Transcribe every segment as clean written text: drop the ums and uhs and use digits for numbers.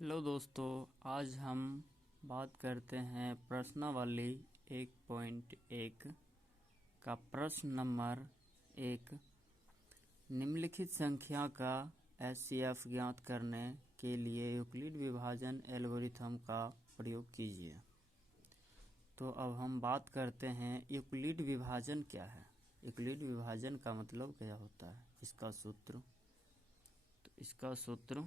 Hello दोस्तों, आज हम बात करते हैं प्रश्नावली 1.1 का प्रश्न नंबर 1। निम्नलिखित संख्या का एचसीएफ ज्ञात करने के लिए यूक्लिड विभाजन एल्गोरिथम का प्रयोग कीजिए। तो अब हम बात करते हैं यूक्लिड विभाजन क्या है। यूक्लिड विभाजन का मतलब क्या होता है, इसका सूत्र। तो इसका सूत्र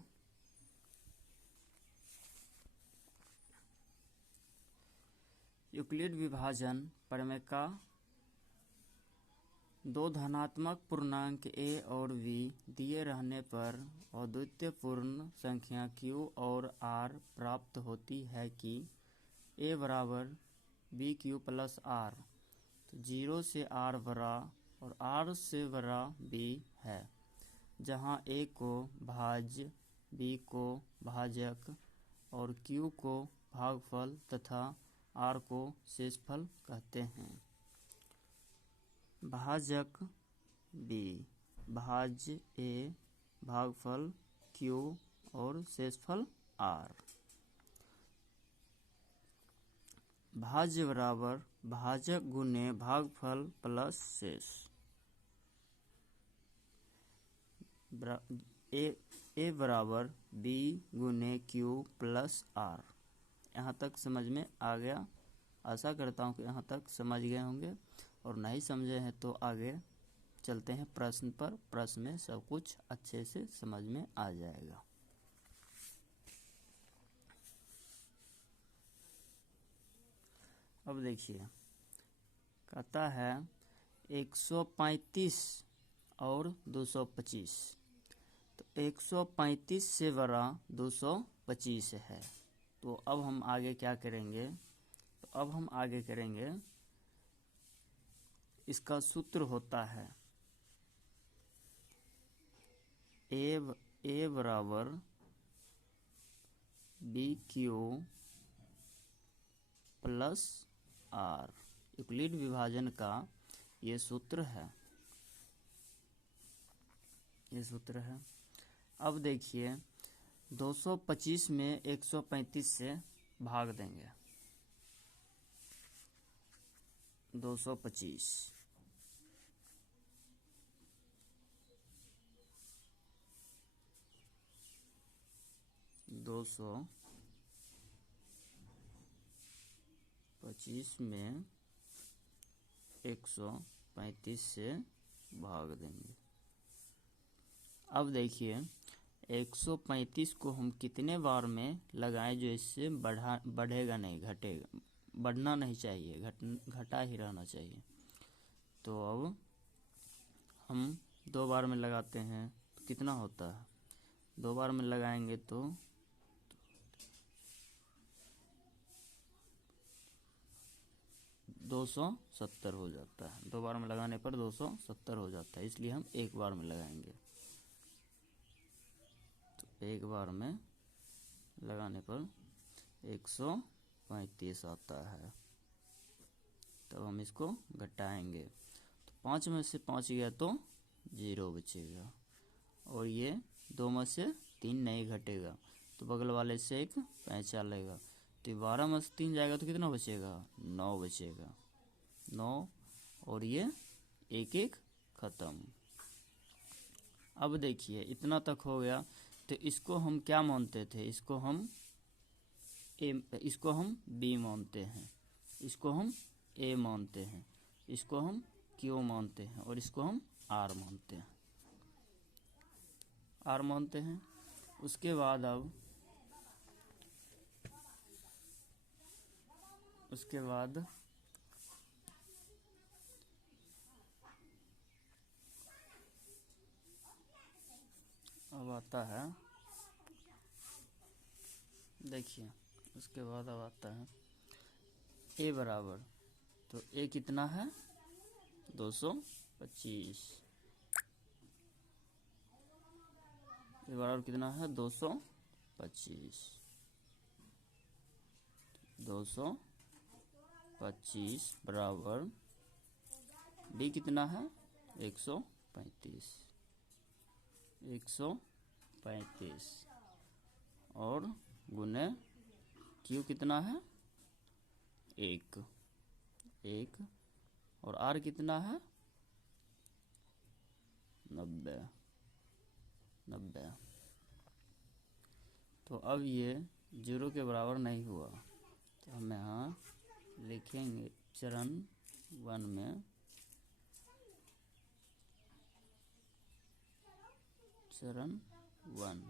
यूक्लिड विभाजन प्रमेय का दो धनात्मक पूर्णांक a और b दिए रहने पर अद्वितीय पूर्ण संख्या q और r प्राप्त होती है कि a बराबर b q प्लस r, तो 0 से r बड़ा और r से बड़ा b है, जहाँ a को भाज्य, b को भाजक और q को भागफल तथा r को शेषफल कहते हैं। भाजक b, भाज्य a, भागफल q और शेषफल r। भाज्य बराबर भाजक गुने भागफल प्लस शेष। a बराबर b गुने q प्लस r। यहाँ तक समझ में आ गया। आशा करता हूँ कि यहाँ तक समझ गए होंगे, और नहीं समझे हैं तो आगे चलते हैं प्रश्न पर। प्रश्न में सब कुछ अच्छे से समझ में आ जाएगा। अब देखिए, कहता है 135 और 225। तो 135 से बड़ा 225 है। तो अब हम आगे क्या करेंगे, इसका सूत्र होता है a बराबर B Q plus r। Euclid विभाजन का ये सूत्र है, अब देखिए 225 में 135 से भाग देंगे। 225 में 135 से भाग देंगे। अब देखिए 135 को हम कितने बार में लगाएं जो इससे बढ़ेगा नहीं, घटेगा, बढ़ना नहीं चाहिए, घटा ही रहना चाहिए। तो अब हम 2 बार में लगाते हैं तो कितना होता है, 2 बार में लगाएंगे तो 270 हो जाता है। 2 बार में लगाने पर 270 हो जाता है, इसलिए हम 1 बार में लगाएंगे। तो 1 बार में लगाने पर 135 आता है। तब हम इसको घटाएंगे तो 5 में से 5 गया तो 0 बचेगा, और ये 2 में से 3 नहीं घटेगा तो बगल वाले से 1 पैंचा लेगा। तो 12 में से 3 जाएगा तो कितना बचेगा, 9 बचेगा। 9 और ये 1 खत्म। अब देखिए इतना तक हो गया। तो इसको हम क्या मानते थे, इसको हम b मानते हैं, इसको हम a मानते हैं, इसको हम q मानते हैं, और इसको हम r मानते हैं। उसके बाद अब आता है, देखिए उसके बाद अब आता है a बराबर, तो a कितना है 225, a बराबर कितना है 225 बराबर b कितना है 135 और गुने क्यू कितना है 1 1 और आर कितना है 90 90। तो अब ये 0 के बराबर नहीं हुआ, तो हम यहाँ लिखेंगे चरण 1 में चरण 1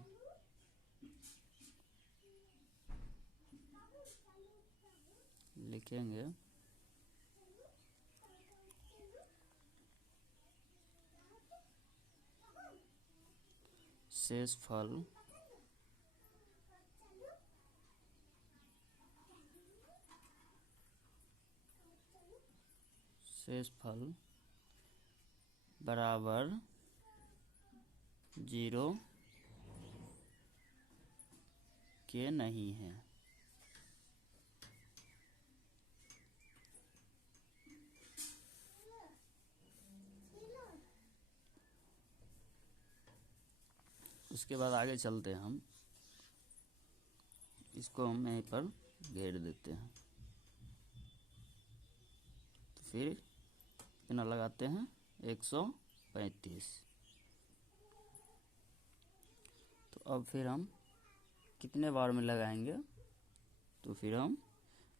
लिखेंगे शेषफल बराबर 0 के नहीं है। उसके बाद आगे चलते हैं हम, इसको हम यहीं पर घेर देते हैं। तो फिर कितना लगाते हैं 135। तो अब फिर हम कितने बार में लगाएंगे, तो फिर हम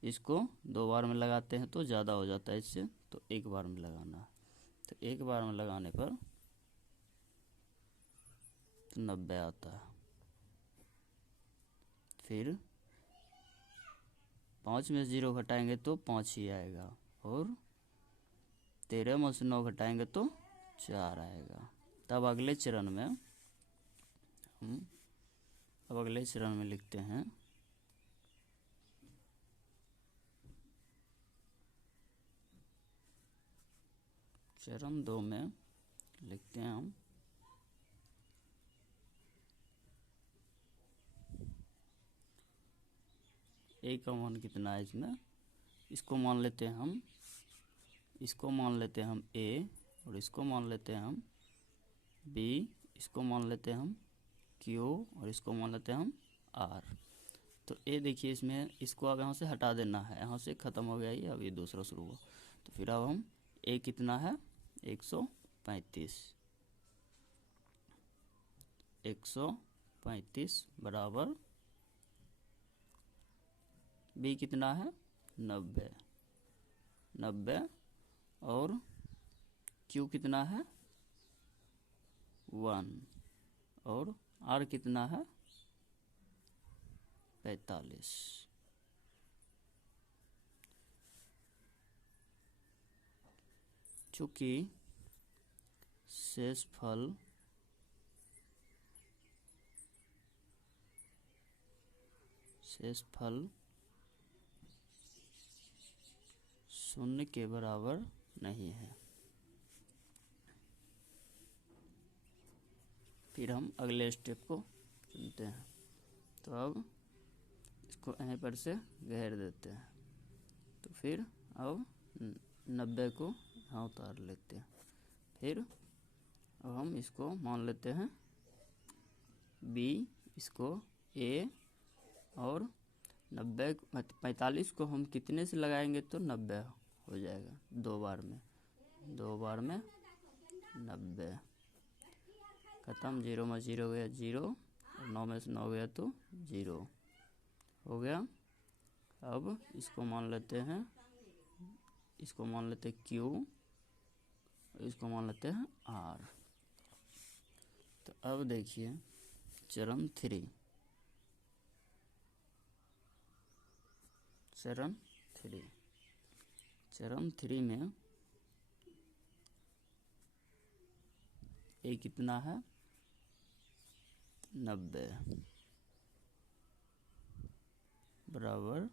इसको 2 बार में लगाते हैं तो ज़्यादा हो जाता है इससे, तो 1 बार में लगाना है। तो 1 बार में लगाने पर तो 90 आता है। फिर 5 में 0 घटाएंगे तो 5 ही आएगा, और 13 में से 9 घटाएंगे तो 4 आएगा। तब अगले चरण में हम लिखते हैं चरण 2 में लिखते हैं हम ए का मान कितना है इसमें, इसको मान लेते हैं हम, इसको मान लेते हैं हम ए, और इसको मान लेते हैं हम बी, इसको मान लेते हैं हम क्यू, और इसको मान लेते हैं हम आर। तो ए देखिए इसमें, इसको अब यहाँ से हटा देना है, यहाँ से ख़त्म हो गया ये, अब ये दूसरा शुरू हुआ। तो फिर अब हम ए कितना है 135 बराबर बी कितना है 90 और क्यू कितना है 1 और आर कितना है 45। चूँकि शेषफल शून्य के बराबर नहीं है, फिर हम अगले स्टेप को चुनते हैं। तो अब इसको यहीं पर से घेर देते हैं। तो फिर अब 90 को यहाँ उतार लेते हैं। फिर अब हम इसको मान लेते हैं बी, इसको ए, और 45 को हम कितने से लगाएंगे तो 90 हो जाएगा 2 बार में 90 ख़त्म। 0 में 0 गया 0, और 9 में से 9 गया तो 0 हो गया। अब इसको मान लेते हैं क्यू, इसको मान लेते हैं आर। तो अब देखिए चरण 3 में ए कितना है 90 बराबर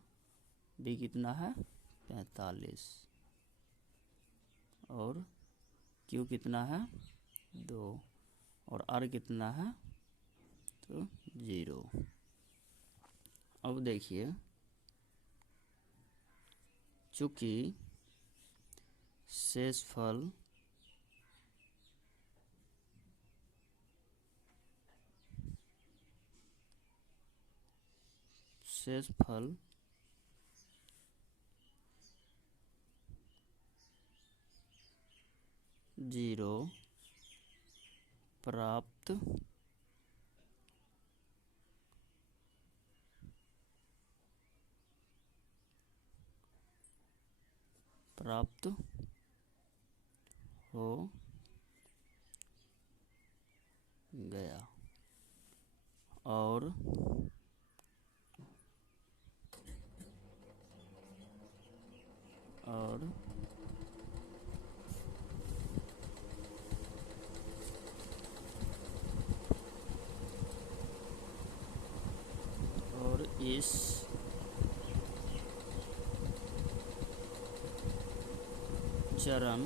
बी कितना है 45 और क्यू कितना है 2 और आर कितना है तो 0। अब देखिए चूँकि शेषफल शेषफल जीरो प्राप्त हो गया और इस चरण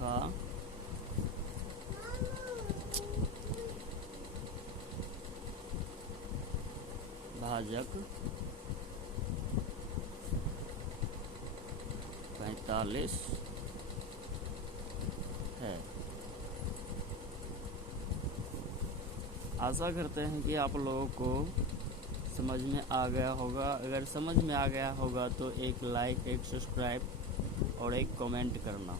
का भाजक 45 है। आशा करते हैं कि आप लोगों को समझ में आ गया होगा। अगर समझ में आ गया होगा तो एक लाइक, एक सब्सक्राइब और एक कमेंट करना।